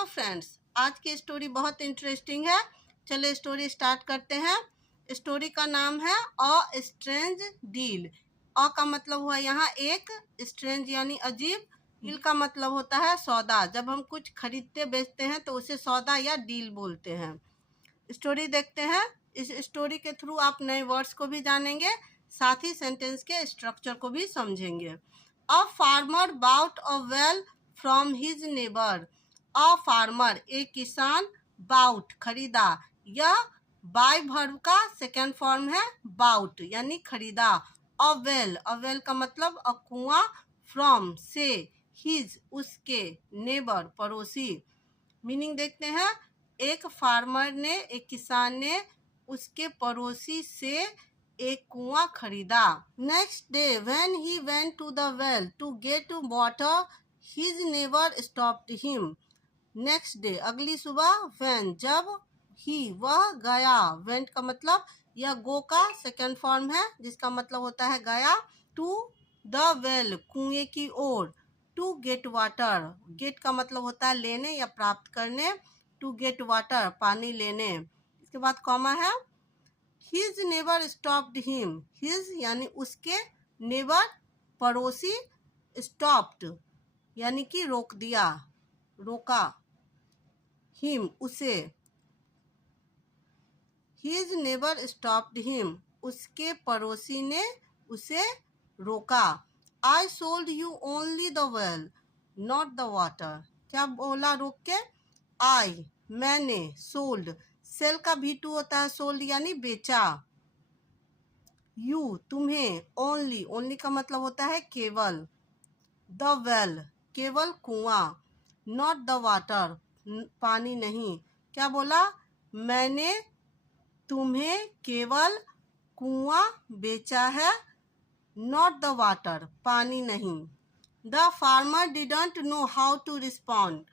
Hello friends, आज की story बहुत इंटरेस्टिंग है। चलो स्टोरी स्टार्ट करते हैं। स्टोरी का नाम है अ स्ट्रेंज डील। अ का मतलब हुआ यहाँ एक, स्ट्रेंज यानी अजीब, डील का मतलब होता है सौदा। जब हम कुछ खरीदते बेचते हैं तो उसे सौदा या डील बोलते हैं। स्टोरी देखते हैं। इस स्टोरी के थ्रू आप नए वर्ड्स को भी जानेंगे, साथ ही सेंटेंस के स्ट्रक्चर को भी समझेंगे। A farmer bought a well from his neighbour. A farmer एक किसान, बाउट खरीदा। यह बाय वर्ब का सेकेंड फॉर्म है बाउट यानी खरीदा। अ वेल का मतलब अ कुआं, फ्रॉम से, हिज उसके, नेबर पड़ोसी। मीनिंग देखते हैं। एक फार्मर ने, एक किसान ने उसके पड़ोसी से एक कुआं खरीदा। Next day when he went to the well to get water, his neighbour stopped him. Next day अगली सुबह, व्हेन जब, ही वह गया, वेंट का मतलब यह गो का सेकेंड फॉर्म है जिसका मतलब होता है गया। टू द वेल कुएं की ओर। टू गेट वाटर, गेट का मतलब होता है लेने या प्राप्त करने। टू गेट वाटर पानी लेने। इसके बाद कॉमा है। His neighbour stopped him. His यानी उसके, नेबर पड़ोसी, स्टॉप्ड यानी कि रोक दिया, रोका, हिम उसे। हिज नेबर स्टॉप्ड हिम, उसके पड़ोसी ने उसे रोका। I sold you only the well not the water. क्या बोला रोक के? आई मैंने, सोल्ड सेल का V2 होता है सोल्ड यानी बेचा। यू तुम्हें, ओनली ओनली का मतलब होता है केवल। द वेल केवल कुआं। नॉट द वाटर पानी नहीं। क्या बोला? मैंने तुम्हें केवल कुआं बेचा है, नॉट द वाटर पानी नहीं। The farmer didn't know how to respond.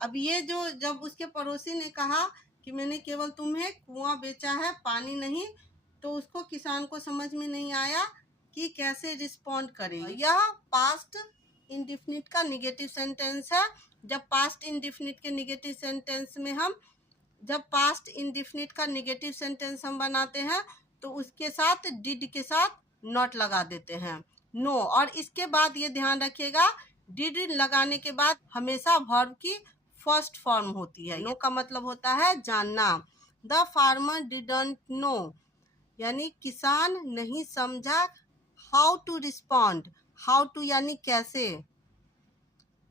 अब ये जो जब उसके पड़ोसी ने कहा कि मैंने केवल तुम्हें कुआं बेचा है पानी नहीं, तो उसको किसान को समझ में नहीं आया कि कैसे रिस्पॉन्ड करे। यह पास्ट इंडेफिनिट का निगेटिव सेंटेंस है। जब पास्ट इंडेफिनिट के निगेटिव सेंटेंस में जब पास्ट इंडेफिनिट का निगेटिव सेंटेंस हम बनाते हैं तो उसके साथ डिड के साथ नॉट लगा देते हैं, नो। और इसके बाद ये ध्यान रखिएगा, डिड लगाने के बाद हमेशा वर्ब की फर्स्ट फॉर्म होती है। नो का मतलब होता है जानना। द फार्मर डिडंट नो यानी किसान नहीं समझा। How to respond, how to यानी कैसे,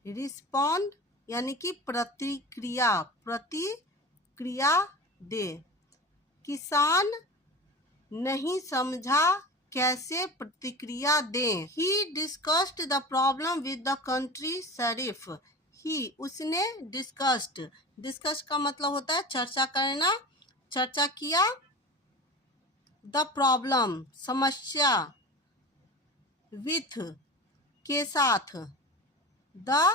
रिस्पॉन्ड यानी कि प्रतिक्रिया, प्रतिक्रिया दे। किसान नहीं समझा कैसे प्रतिक्रिया दें। He discussed the problem with the country Sharif. He उसने, डिस्कस्ड डिस्कस का मतलब होता है चर्चा करना, चर्चा किया। द प्रॉब्लम समस्या, विथ के साथ, द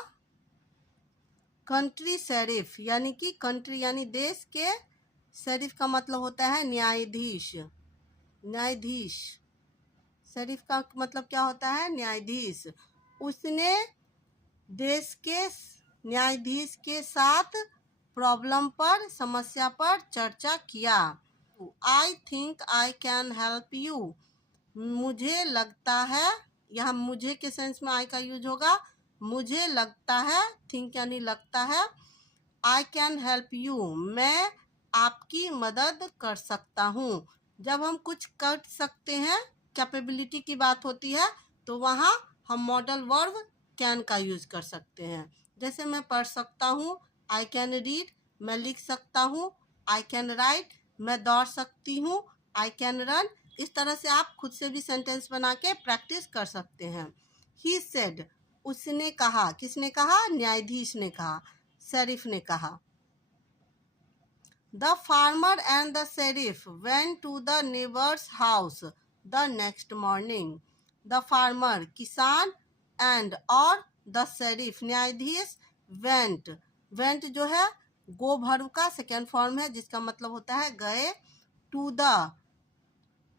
कंट्री शरीफ यानी कि कंट्री यानी देश के, शरीफ का मतलब होता है न्यायाधीश, न्यायाधीश। शरीफ का मतलब क्या होता है? न्यायाधीश। उसने देश के न्यायाधीश के साथ प्रॉब्लम पर, समस्या पर चर्चा किया। I think I can help you. मुझे लगता है, यहाँ मुझे के सेंस में आई का यूज होगा। मुझे लगता है, थिंक यानी लगता है। आई कैन हेल्प यू, मैं आपकी मदद कर सकता हूँ। जब हम कुछ कर सकते हैं, कैपेबिलिटी की बात होती है, तो वहाँ हम मॉडल वर्ब कैन का यूज कर सकते हैं। जैसे मैं पढ़ सकता हूँ, आई कैन रीड, मैं लिख सकता हूँ। आई कैन राइट, मैं दौड़ सकती हूँ। I can run. इस तरह से आप खुद से भी सेंटेंस बना के प्रैक्टिस कर सकते हैं। ही सेड, उसने कहा। किसने कहा? न्यायाधीश ने कहा, शरीफ ने कहा। The farmer and the sheriff went to the neighbor's house the next morning. The farmer किसान, and और the sheriff न्यायाधीश, went जो है गो वर्ब का सेकेंड फॉर्म है जिसका मतलब होता है गए। टू द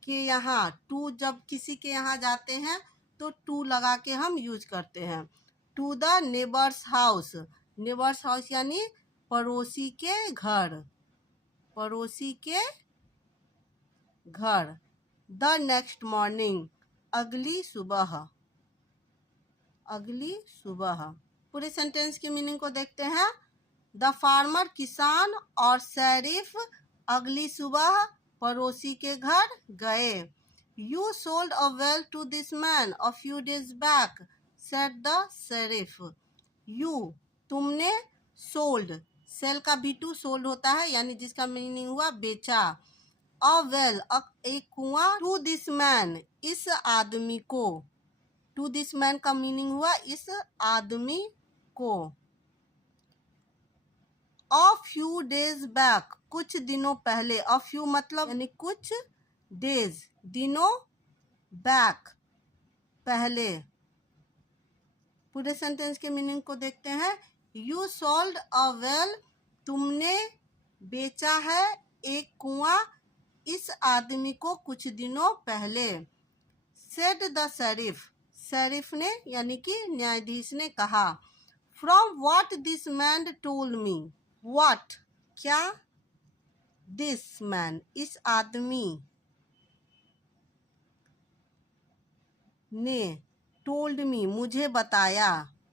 के यहाँ, टू जब किसी के यहाँ जाते हैं तो टू लगा के हम यूज करते हैं। To the neighbour's house, neighbour's house यानी पड़ोसी के घर, पड़ोसी के घर। द नेक्स्ट मॉर्निंग, अगली सुबह, अगली सुबह। पूरे सेंटेंस की मीनिंग को देखते हैं। द फार्मर, किसान और शरीफ अगली सुबह पड़ोसी के घर गए। You sold a well to this man a few days back, said the sheriff. You, तुमने, सोल्ड, सेल का B2 सोल्ड होता है, यानी जिसका मीनिंग हुआ बेचा। अ वेल, एक कुआं। टू दिस मैन, इस आदमी को। टू दिस मैन का मीनिंग हुआ इस आदमी को। अ फ्यू डेज बैक, कुछ दिनों पहले। अ फ्यू मतलब यानी कुछ, डेज दिनों, बैक पहले। पूरे सेंटेंस के मीनिंग को देखते हैं। यू सोल्ड अ वेल, तुमने बेचा है एक कुआं इस आदमी को कुछ दिनों पहले। सेड द शरीफ, शरीफ ने यानी कि न्यायाधीश ने कहा। From what this man told me, what क्या, दिस मैन इस आदमी ने, टोल्ड मी मुझे बताया,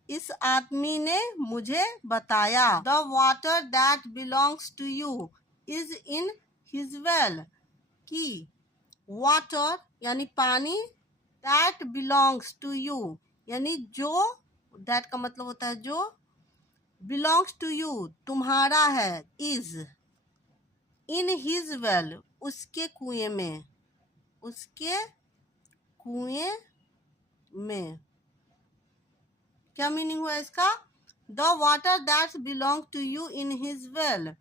इस आदमी ने मुझे बताया। The water that belongs to you is in his well, की वाटर यानी पानी, दैट बिलोंग्स टू यू यानी जो, दैट का मतलब होता है जो, बिलोंग्स टू यू तुम्हारा है, इज इन हिज वेल उसके कुएं में, उसके कुएं में। क्या मीनिंग हुआ इसका? The water that belong to you in his well,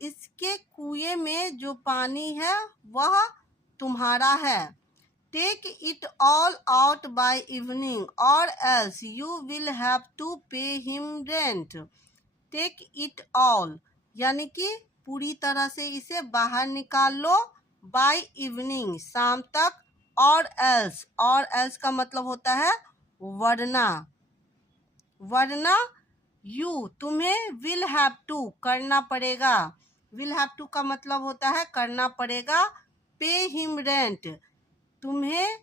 इसके कुएं में जो पानी है वह तुम्हारा है। Take it all out by evening और else you will have to pay him rent. Take it all यानी कि पूरी तरह से इसे बाहर निकाल लो, बाय इवनिंग शाम तक, और एल्स का मतलब होता है वरना, वरना यू तुम्हें, विल हैव टू करना पड़ेगा, विल हैव टू का मतलब होता है करना पड़ेगा, पे हिम रेंट तुम्हें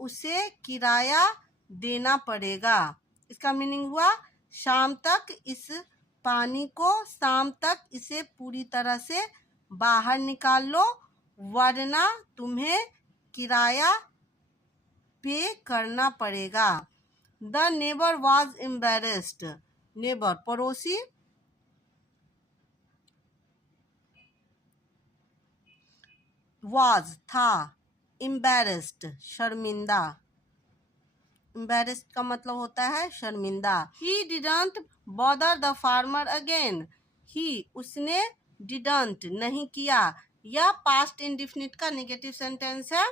उसे किराया देना पड़ेगा। इसका मीनिंग हुआ शाम तक इस पानी को, शाम तक इसे पूरी तरह से बाहर निकाल लो, वरना तुम्हें किराया पे करना पड़ेगा। The neighbour was embarrassed, neighbour पड़ोसी, वॉज था, एम्बेरेस्ड शर्मिंदा, एम्बेरेस्ड का मतलब होता है शर्मिंदा। He didn't bother the farmer again, he उसने, डिडंट नहीं किया, यह पास्ट इंडेफिनिट का नेगेटिव सेंटेंस है।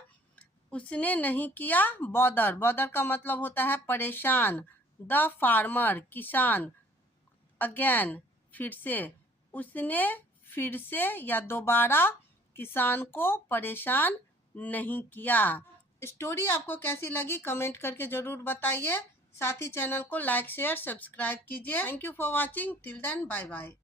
उसने नहीं किया, बॉदर, बॉदर का मतलब होता है परेशान, द फार्मर किसान, अगेन फिर से, उसने फिर से या दोबारा किसान को परेशान नहीं किया। स्टोरी आपको कैसी लगी कमेंट करके जरूर बताइए। साथ ही चैनल को लाइक शेयर सब्सक्राइब कीजिए। Thank you for watching, till then bye bye.